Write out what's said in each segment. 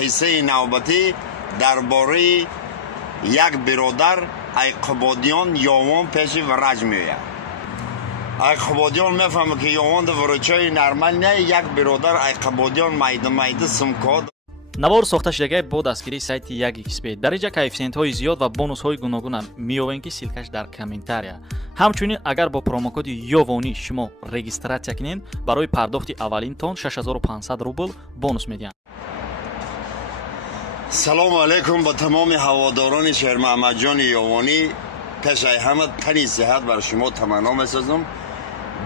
قصه نوبتی درباره یک برادر ایقبادیان یوان پیش ورج میآید. ایقبادیان میفهمه که یوان در ورچای نرمال نه، یک برادر ایقبادیان майда سمکاد. навор сохта шудагии бо дастгирии сайти 1xbet дариҷа коэффициентҳои зиёд ва бонусҳои гуногунам меёбем ки силкаш дар комментария. ҳамчунин агар бо промокоди ёвонӣ шумо регистратсия кунед барои пардохти аввалин тон 6500 рубл бонус медиҳанд. салому алайкум ба тамоми ҳаводорони шермаҳмадҷони ёвонӣ. пешаи ҳама тани сиҳат бар шумо таманно месозам.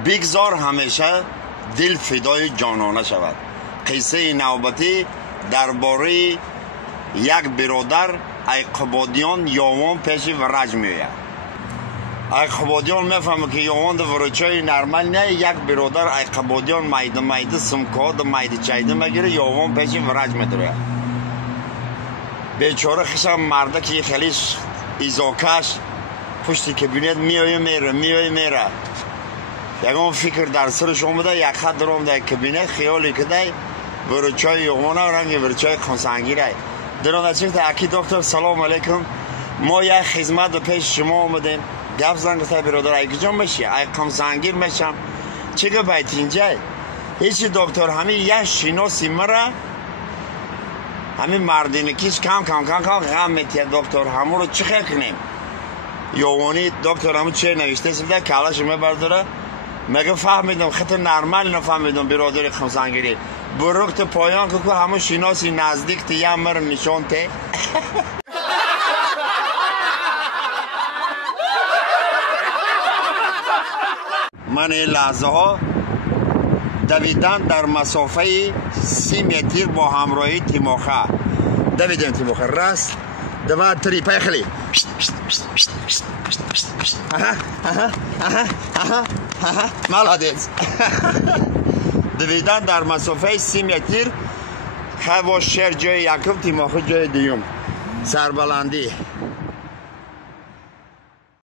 бигзор ҳамеша дил фидои ҷонона шавад. қиссаи навбатӣ درباره یک برادر ایقبادیان یوان پیش ورج میآید. ایقبادیان میفهمه که یوان در ورچای نرمال نه، یک برادر ایقبادیان майда سمکاد майда چایده میگیره، یوان پیش ورج میداره. بیچاره خشم مرده که خیلیش ایزاکش پشتی کابینت میایه میره. یکم فکر در سرش اومده، یک خط درام در کابینت خیالی کده ورچای یومانه و رنگ ورچای خونسنگی رای دران چه تاکی دکتر سلام علیکم، ما یک خدمت پیش شما اومدیم. گپ زنگ گفت برادر ای کجا میشی؟ ای خونسنگیر میشم. چه گپیت اینجا؟ هیچ دکتر همین یک شناسی مره، همین مردینکیش کم غم میتیه دکتر همون رو چه کنیم؟ یوانی دکتر همون چه نوشته سیده کلاش میبرداره، مگه فهمیدم خط نرمال نفهمیدم برادر خونسنگیری. بروکت پایان که همون شناسی نزدیک تیه مر نشان ته. من این لحظه ها دویدن در مسافه 30 متر با همراهی تیموخه دویدن. تیموخه راست دوان تری پیخلی ملادیز دویدن در مسافه 30 متر. خواهش شهر جای یکم تیموخه جای دیوم سربلندی